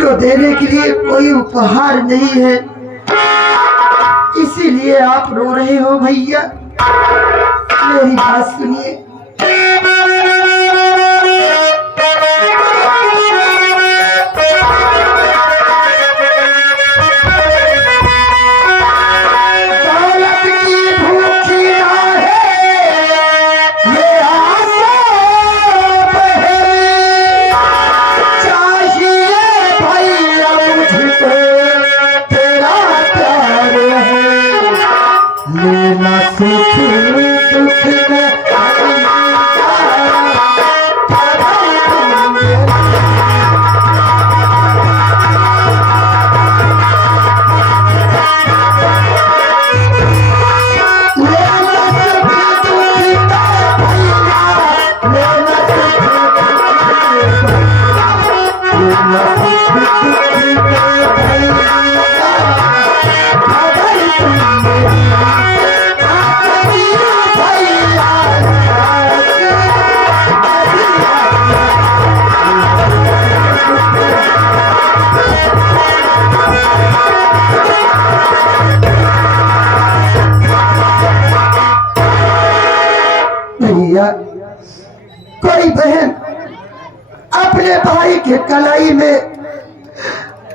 मुझको देने के लिए कोई उपहार नहीं है, इसीलिए आप रो रहे हो भैया। मेरी बात सुनिए। कोई बहन अपने भाई के कलाई में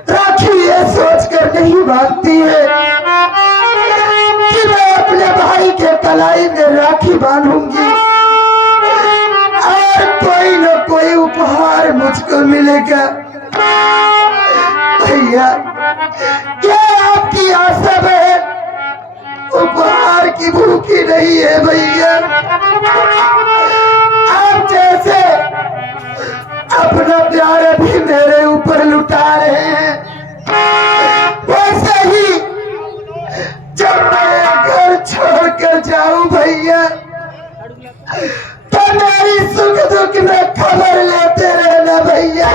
राखी ये सोचकर नहीं बांधती है कि मैं अपने भाई के कलाई में राखी बांधूंगी और कोई न कोई उपहार मुझको मिलेगा। भैया, क्या आपकी आशा बहन उपहार की भूखी नहीं है भैया? आप जैसे अपना प्यार अभी मेरे ऊपर लुटा रहे हैं, वैसे ही जब मैं घर छोड़कर जाऊं भैया, तो मेरी सुख दुख में खबर लेते रहना भैया।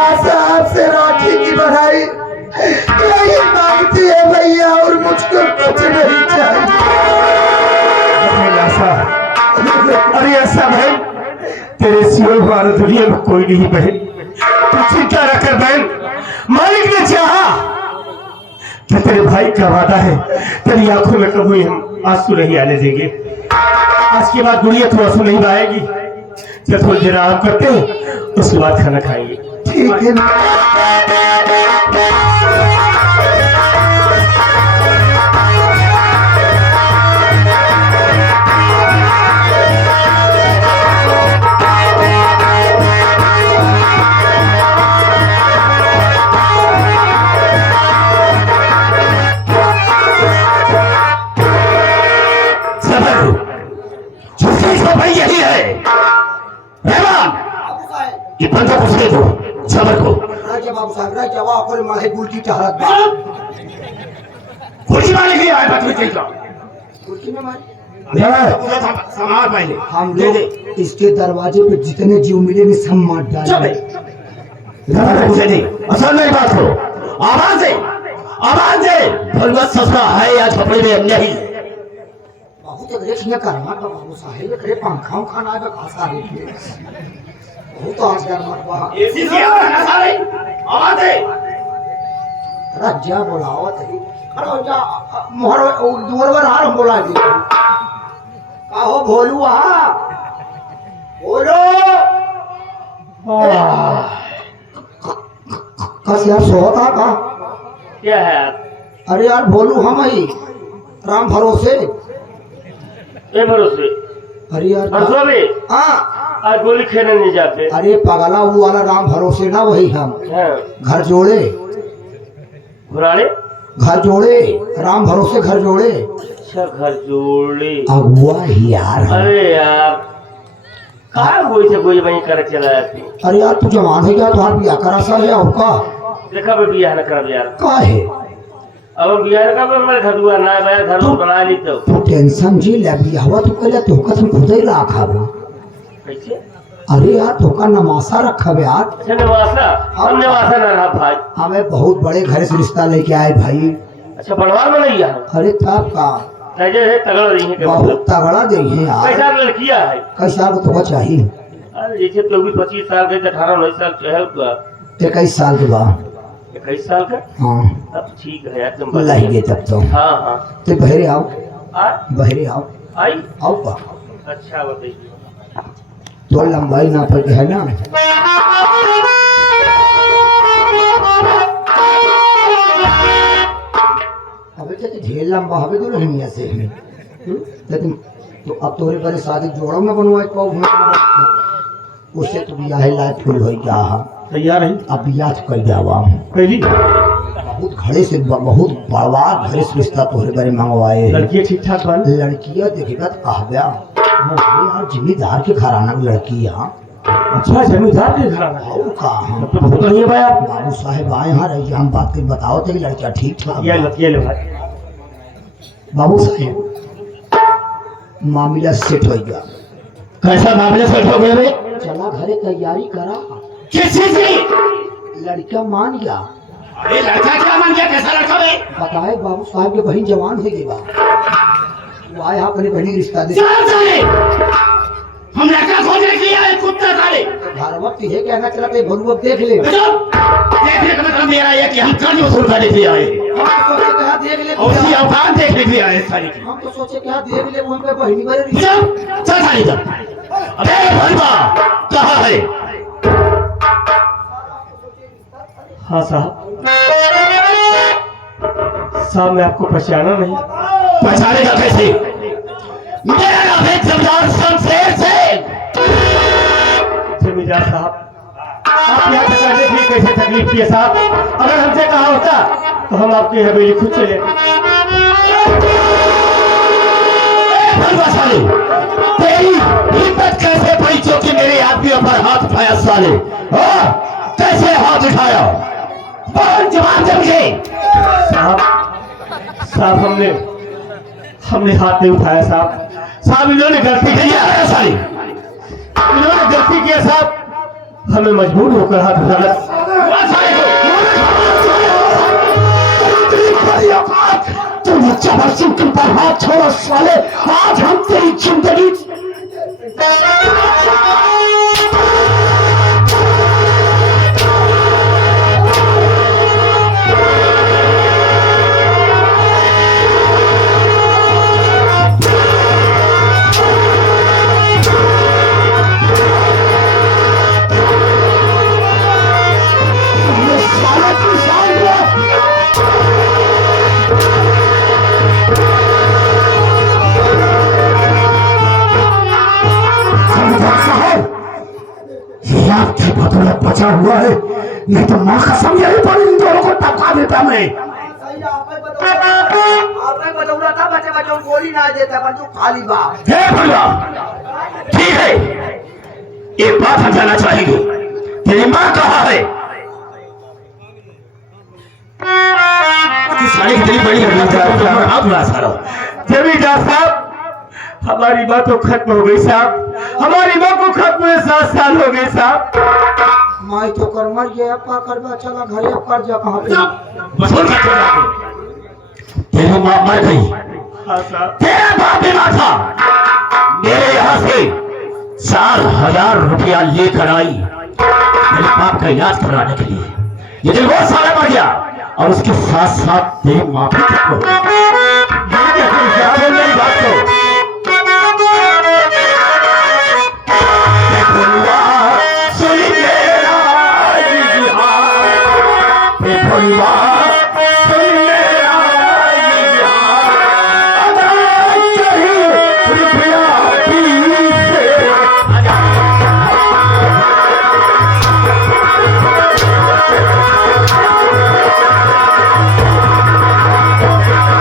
आशा आपसे राखी की बढ़ाई यही मांगती है भैया, और मुझको कुछ नहीं चाहिए। अरे ऐसा बहन, तेरे सिवा हमारा दुनिया में कोई नहीं बहन। तू चिंता न कर बहन, मालिक ने चाहा कि तेरे भाई का वादा है, तेरी आंखों में कभी हम आंसू नहीं आने देंगे। आज के बाद दुनिया तो आंसू नहीं बहाएगी। चल थोड़ी देर आराम करते हैं, उसके बाद खाना खाएंगे। ठीक है ना? यही है ये बंदा कुछ दे दो सबर को। जवाब साहब जवाब और माहे गुलटी टहलत बा। कुर्सी वाले भी आए बात में चल कुर्सी में मार समार पहले हम लोग इसके दरवाजे पे जितने जीव मिले ने सब मार डाले। मुझे नहीं असल में बात हो, आवाज है आवाज है। भलवत ससुरा है या झोपड़ी में नहीं। बहुत देखिए करना का बाबू साहेब करे पंखा खाना है खासा देखिए बहुत आज कर मरवा एसी से आना सारे आवाज है। राजा बुलावत है खड़ो जा मोहर दूरवर हार बोला दी का हो भोलू आ बोलो कसिया सोता का क्या है? अरे यार भोलू हम ही राम भरोसे ये भरोसे। अरे यार हाँ आज गोली खेलने नहीं जाते। अरे पगला वो वाला राम भरोसे ना वही हम घर जोड़े घुराड़े घर जोड़े राम भरोसे घर जोड़े। अच्छा घर जोड़े अगुआ ही यार। अरे यार कहा कोई से कोई वहीं कर चला जाती। अरे यार तू जवान है क्या? तुम्हारा बिया करा सा है और का देखा मैं बिया न कर यार का है अब बिया न कर मैं घर दुआ ना मैं घर बना ली तो तू टेंशन जी ले बिया हुआ तो पहले तो का तुम खुद ही रखा हो कैसे? अरे यार तो का नमासा रखा है यार। अच्छा नवासा हम नवासा ना रहा भाई। हमें बहुत बड़े घर से रिश्ता लेके आए भाई। अच्छा बनवार में नहीं है। अरे तब का तगड़ा रही है बहुत तगड़ा दे है यार। कैसा लड़कियां है? कैसा तो चाहिए? अरे जैसे तो भी 25 साल के 18 19 साल चहल का 21 साल के बाद 21 साल का। हाँ अब ठीक है यार तुम लाइए तब तो। हाँ हाँ तो बहरे आओ, आ बहरे आओ, आई आओ का अच्छा बताइए। तो लंबाई ना पर है ना। अबे तो ढेर लंबा हवे तो रहनिया से लेकिन तो अब तोरे पहले शादी जोड़ो में बनवाए पाऊ उससे तो बियाह लायक फूल हो गया। तैयार है अब बियाह तो कर जावा पहली बहुत घरे से बहुत बड़वा घरे से रिश्ता तोहरे बारे मंगवाए। लड़की ठीक ठाक बन लड़कियां देखेगा तो कहबा यार जमींदार के घराना की लड़की यहाँ। अच्छा जमींदार के घराना और कहा तो बहुत नहीं है भाई आप बाबू साहेब आए यहाँ रही हम बात कर बताओ थे कि लड़कियां ठीक ठाक ये ले भाई बाबू साहेब मामला सेट हो गया। कैसा मामला सेट हो गया रे चला घरे तैयारी करा किस चीज की लड़का मान गया। अरे लड़का क्या मान गया कैसा लड़का बे बताए बाबू साहब के बहन जवान हो गई बा वो आए अपने बहनी रिश्ता दे चल साले हम लड़का खोजने के लिए आए कुत्ता साले भारवत है कहना चला के भगवत देख ले देखने का मतलब मेरा ये कि हम कर्ज वसूल करने के लिए आए देख ले और उसकी औकात देखने के लिए आए साले की हम तो सोचे क्या देख ले वहीं पे बहनी वाले चल साले चल अबे भलवा कहाँ है। हाँ साहब साहब मैं आपको पहचाना नहीं। पहचानेगा कैसे मेरा नाम है जमींदार शमशेर सिंह। जमींदार साहब आप यहाँ तक आने के लिए कैसे तकलीफ किए साहब अगर हमसे कहा होता तो हम आपकी हवेली खुद चले। तेरी हिम्मत कैसे पड़ी जो कि मेरे आदमियों पर हाथ उठाया साले कैसे हाथ उठाया बहुत जवान जम गए। साहब हमने हाथ नहीं उठाया साहब इन्होंने गलती की है साली इन्होंने गलती किया साहब हमें मजबूर होकर हाथ उठाना। तुम बच्चा बच्चों के ऊपर हाथ छोड़ो साले आज हम तेरी जिंदगी बचा हुआ है नहीं तो माँ कसम यही पर इन दोनों को टपका देता मैं। गोली ना देता बंदूक खाली बा। ठीक है एक बात हम जानना चाहेंगे तेरी माँ कहाँ है। सारी कितनी बड़ी जमींदार साहब हमारी माँ तो खत्म हो गई साहब हमारी माँ को खत्म हुए 7 साल हो गए साहब। माई तो कर मर गया पा कर चला घरे कर जा कहाँ पे तेरी माँ मर गई तेरा बाप बीमार था मेरे यहाँ से 4,000 रुपया लेकर आई मेरे बाप का इलाज कराने के लिए लेकिन वो साला मर गया और उसके साथ साथ तेरी माँ भी खत्म हो गई। बात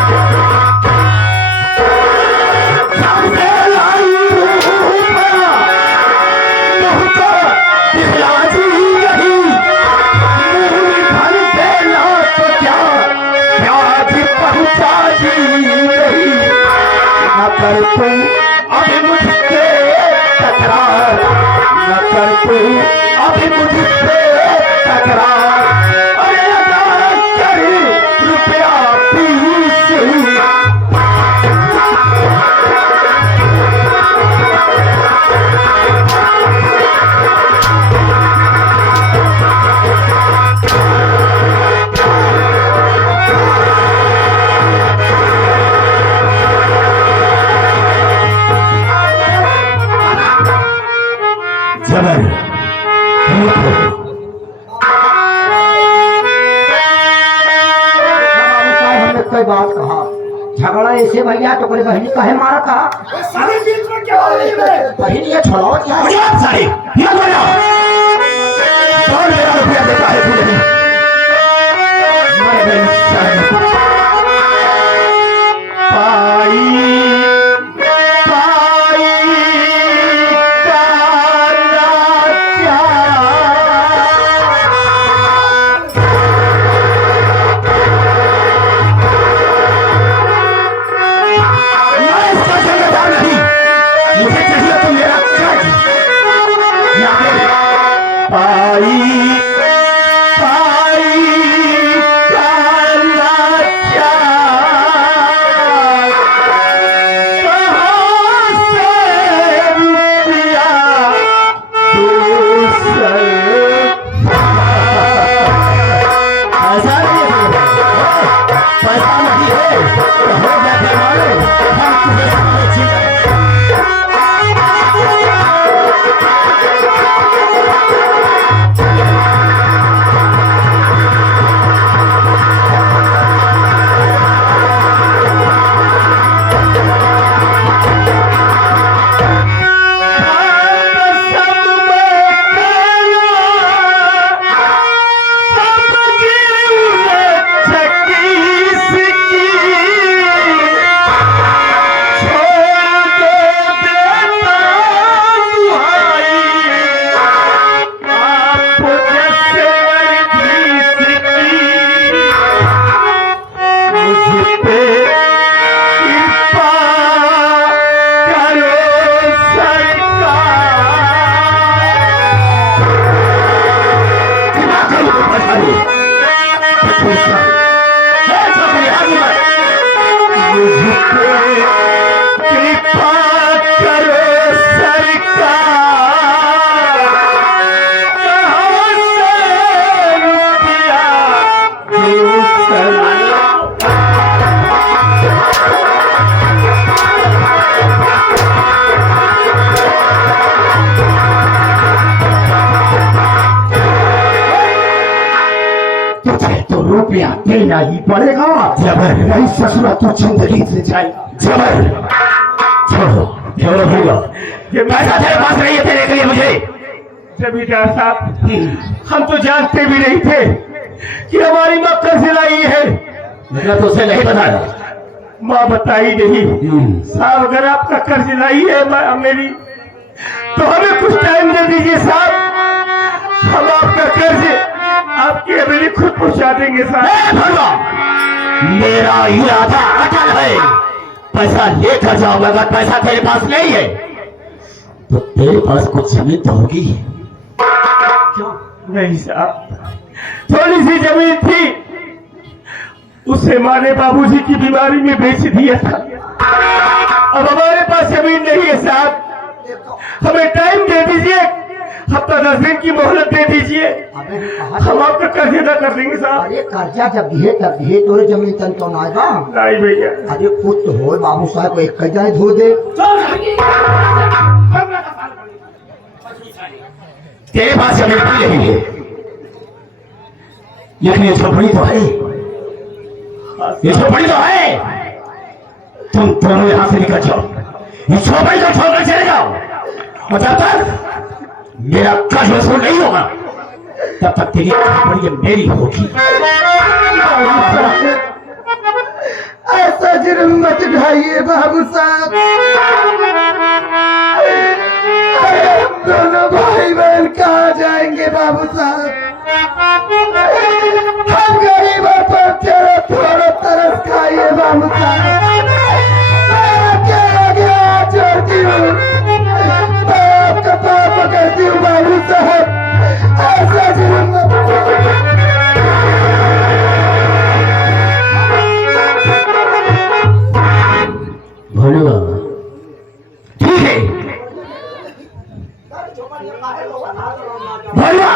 को कैसे भैया तो कोई बहनी कहे मारा था सारे बीच में क्या हो रही है? बहन ये छोड़ो क्या है? मुझे सारे ये बोलो कौन मेरा रुपया देता है तुझे मैं बेचारा पाई रुपया देना ही पड़ेगा जबर नहीं ससुरा तो जिंदगी से जाए जबर छोड़ो छोड़ो भूलो ये पैसा तेरे पास नहीं है तेरे के लिए मुझे जमींदार साहब हम तो जानते भी नहीं थे कि हमारी माँ कर्ज लाई है मैंने तो उसे नहीं बताया माँ बताई नहीं साहब अगर आपका कर्ज लाई है मेरी तो हमें कुछ टाइम दे दीजिए साहब हम आपका कर्ज आपकी हवेली खुद पहुंचा देंगे साहब मेरा इरादा अटल है पैसा लेकर जाऊंगा अगर पैसा तेरे पास नहीं है तो तेरे पास कुछ जमीन तो होगी नहीं साहब थोड़ी सी जमीन थी उसे माँ ने बाबूजी की बीमारी में बेच दिया था अब हमारे पास जमीन नहीं है साहब हमें टाइम दे दीजिए हफ्ता 10 दिन की मोहलत दे दीजिए हम आपका कर्ज अदा कर देंगे साहब अरे कर्जा जब दिए तब दिए तोरे जमीन तन क्यों ना आएगा नहीं भैया अरे खुद तो हो बाबू साहब को एक कजाए धो दे तेरे पास जमीन भी नहीं है लेकिन ये झोपड़ी तो है ये झोपड़ी तो है तुम दोनों यहाँ से निकल जाओ ये झोपड़ी को छोड़कर चले जाओ और जब तक मेरा कर्ज वसूल नहीं होगा तब तक तेरी झोपड़ी मेरी होगी ऐसा जुर्म मत ढाइए बाबू साहब हम दोनों भाई बहन कहाँ जाएंगे बाबू साहब हम गरीबों पर तेरा थोड़ा तरस खाइए बाबू साहब मैं क्या आगे छोड़ती हूँ मैं आपका पाप करती हूँ बाबू साहब ऐसा जुर्म मत भोलू ठीक है भोलू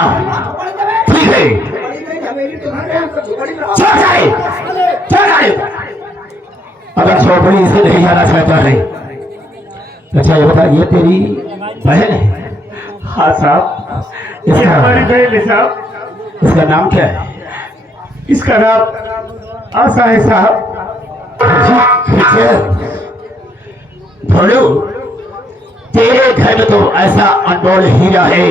ठीक है चल जाए अगर झोपड़ी से नहीं जाना चाहता है अच्छा ये बता ये तेरी बहन है हाँ साहब ये हमारी बहन है साहब इसका नाम क्या है इसका नाम आशा है साहब भोलू, तेरे घर में तो ऐसा अनमोल हीरा है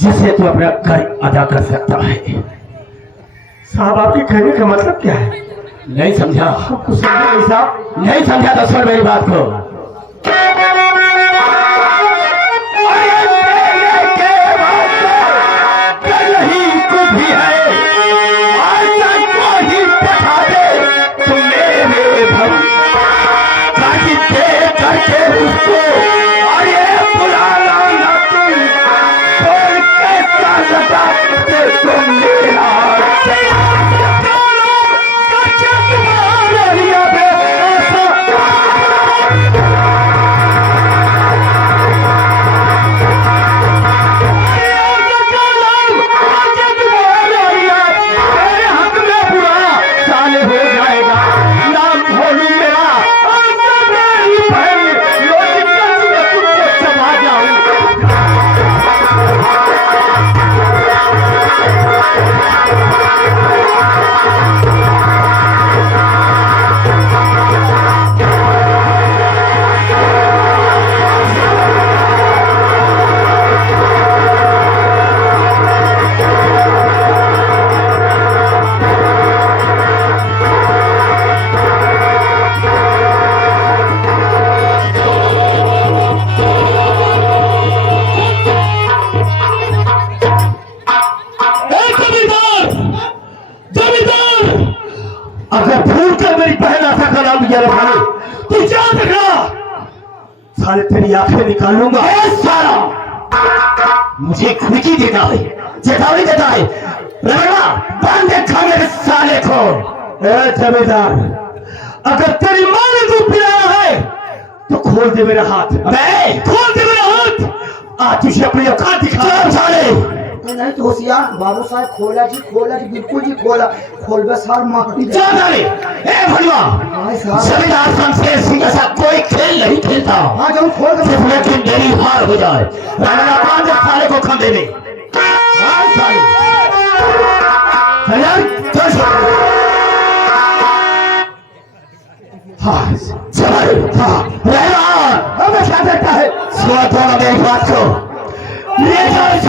जिसे तू अपना घर अदा कर सकता है। साहब आपके कहने का मतलब क्या है? नहीं समझा? कुछ समझा नहीं साहब? नहीं समझा तो सुन मेरी बात को। अगर भूल कर मेरी बहन आशा का नाम लिया रहा तो याद रखना, साले तेरी आंखें निकाल लूंगा। सारा मुझे खुशी देता है, चेतावनी देता है, रगड़ा बांध दे खाने के साले को। जमींदार, अगर तेरी मां ने दूध पिलाया है तो खोल दे मेरा हाथ। खोल दे मेरा हाथ। आज तुझे अपनी औकात दिखा। साले नहीं तो होशियार बाबू साहब, खोला जी बिल्कुल जी खोला। खोल बस सार माफी दे। ए भलवा, जमींदार शमशेर सिंह ऐसा कोई खेल नहीं खेलता। हाँ जब खोल कर सिर्फ लेकिन मेरी हार हो जाए। राणा बांध दे साले को खंडे में। हाँ साले, हाँ चल, हाँ रहमान, हमें क्या करता है? सुना तो ना मेरी बात को। ले जाओ इस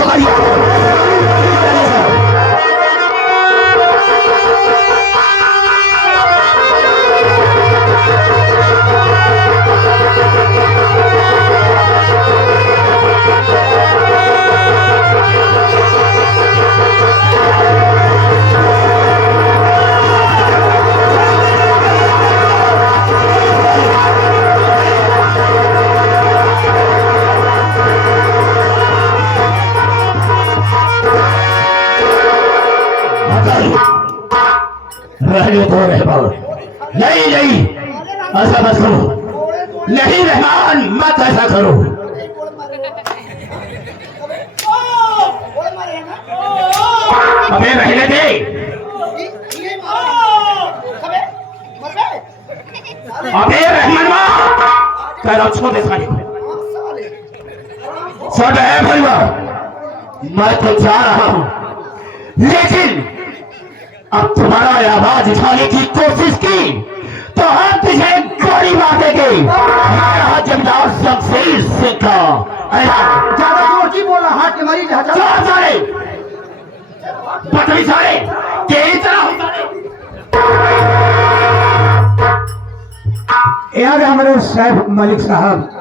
रहने दो रहमान। नहीं नहीं, ऐसा मत करो। नहीं रहमान, मत ऐसा करो। अबे रहने दे। अबे रहमान कह रहा छोड़ दे साले को। छोड़ दे भैया, मैं तो जा रहा हूं, लेकिन अब तुम्हारा आवाज उठाने की कोशिश की तो हम तुझे गोली मार देंगे। जमींदार शमशेर सिंह का ज्यादा जोर की बोला, हाथ के मरीज सारे पटरी सारे तेरी तरह याद है हमारे साहब मलिक साहब